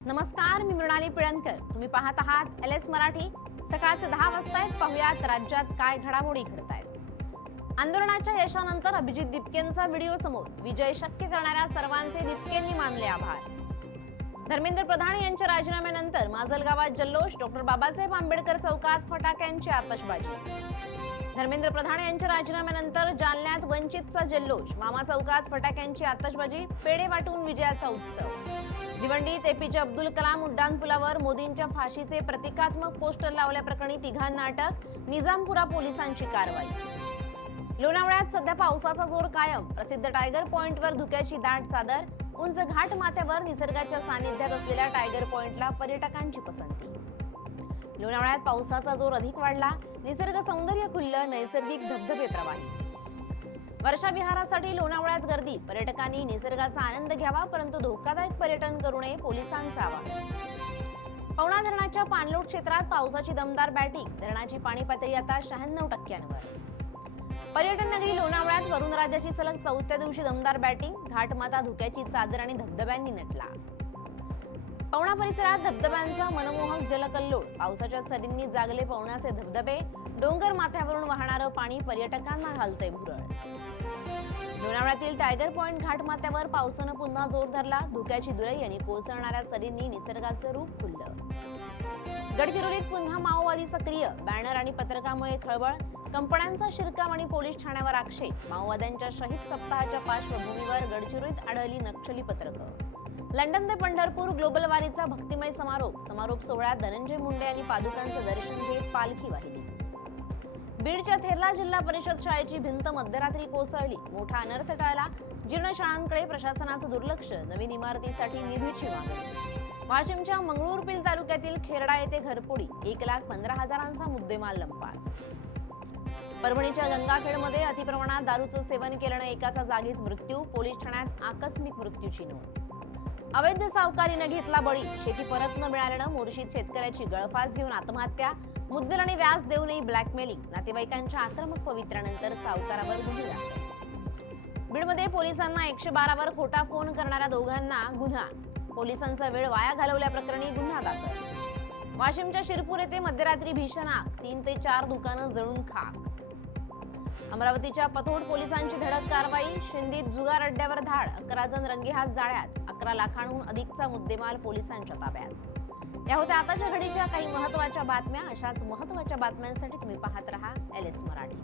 नमस्कार, मी मृणाली पिळणकर. तुम्ही पाहत आहात एलएस मराठी. सकाळचे 10 वाजता आहेत. पाहुयात राज्यात काय घडामोडी घडतायत. आंदोलनाच्या यशानंतर अभिजित दिपकेंचा व्हिडिओ समोर. विजय शक्य करणाऱ्या सर्वांचे दिपकेंनी मानले आभार. धर्मेंद्र प्रधान यांच्या राजीनाम्यानंतर माजलगावात जल्लोष. डॉक्टर बाबासाहेब आंबेडकर चौकात फटाक्यांची आतषबाजी. धर्मेंद्र प्रधान यांच्या राजीनाम्यानंतर जालन्यात वंचितचा जल्लोष. मामा चौकात फटाक्यांची आतषबाजी. पेढे वाटून विजयाचा उत्सव. भिवंडीत एपीजे अब्दुल कलाम उड्डाणपुलावर मोदींच्या फाशीचे प्रतिकात्मक पोस्टर लावल्याप्रकरणी तिघांना अटक. निजामपुरा पोलिसांची कारवाई. लोणावळ्यात सध्या पावसाचा जोर कायम. प्रसिद्ध टायगर पॉइंटवर धुक्याची दाट चादर. उंच घाट माथ्यावर निसर्गाच्या सानिध्यात असलेल्या टायगर पॉइंटला पर्यटकांची पसंती. लोणावळ्यात पावसाचा जोर अधिक वाढला. निसर्ग सौंदर्य खुललं. नैसर्गिक धबधबे प्रवाहित. वर्षा विहारासाठी लोणावळ्यात गर्दी. पर्यटकांनी निसर्गाचा आनंद घ्यावा, परंतु धोकादायक पर्यटन करू नये, पोलिसांचं आवाहन. पवना धरणाच्या पाणलोट क्षेत्रात पावसाची दमदार बॅटिंग. धरणाची पाणी पातळी आता 96%. पर्यटन नगरी लोणावळ्यात वरुणराजाची सलग 4थ्या दिवशी दमदार बॅटिंग. घाटमाता धुक्याची चादर आणि धबधब्यांनी नटला. पवना परिसरात धबधब्यांचा मनमोहक जलकल्लोळ. पावसाच्या सरींनी जागले पवनाचे धबधबे. डोंगर माथ्यावरून वाहणारं पाणी पर्यटकांना घालतंय भुरळ. लोणावळ्यातील टायगर पॉइंट घाटमाथ्यावर पावसानं पुन्हा जोर धरला. धुक्याची दुरई आणि कोसळणाऱ्या सरींनी निसर्गाचं रूप खुललं. गडचिरोलीत पुन्हा माओवादी सक्रिय. बॅनर आणि पत्रकामुळे खळबळ. कंपन्यांचा शिरकाव आणि पोलीस ठाण्यावर आक्षेप. माओवाद्यांच्या शहीद सप्ताहाच्या पार्श्वभूमीवर गडचिरोलीत आढळली नक्षली पत्रकं. लंडन ते पंढरपूर ग्लोबल वारीचा भक्तिमय समारोप सोहळ्यात धनंजय मुंडे यांनी पादुकांचं दर्शन घेत पालखी वाहिली. बीडच्या थेरला जिल्हा परिषद शाळेची भिंत मध्यरात्री कोसळली. मोठा अनर्थ टळला. जीर्ण शाळांकडे प्रशासनाचं दुर्लक्ष. नवीन इमारतीसाठी निधीची मागणी. वाशिमच्या मंगरुळपीर तालुक्यातील खेरडा येथे घरफोडी. 1,15,000चा मुद्देमाल लंपास. परभणीच्या गंगाखेडमध्ये अतिप्रमाणात दारूचं सेवन केल्यानं एकाचा जागीच मृत्यू. पोलीस ठाण्यात आकस्मिक मृत्यूची नोंद. अवैध सावकारीनं घेतला बळी. शेती परत न मिळाल्यानं मोर्शीत शेतकऱ्याची गळफास घेऊन आत्महत्या. मुद्दल आणि व्याज देऊनही ब्लॅकमेलिंग. नातेवाईकांच्या आक्रमक पवित्र्यानंतर सावकारावर गुन्हे दाखल. बीडमध्ये पोलिसांना 112वर खोटा फोन करणाऱ्या दोघांना गुन्हा. पोलिसांचा वेळ वाया घालवल्याप्रकरणी गुन्हा दाखल. वाशिमच्या शिरपूर येथे मध्यरात्री भीषण आग. 3 ते 4 दुकानं जळून खाक. अमरावतीच्या पतोड पोलिसांची धडक कारवाई. शिंदीत जुगार अड्ड्यावर धाड. 11 जण रंगेहात जाळ्यात. 11 लाखांहून अधिकचा मुद्देमाल पोलिसांच्या ताब्यात. या होत्या आताच्या घडीच्या काही महत्त्वाच्या बातम्या. अशाच महत्त्वाच्या बातम्यांसाठी तुम्ही पाहत रहा एलएस मराठी.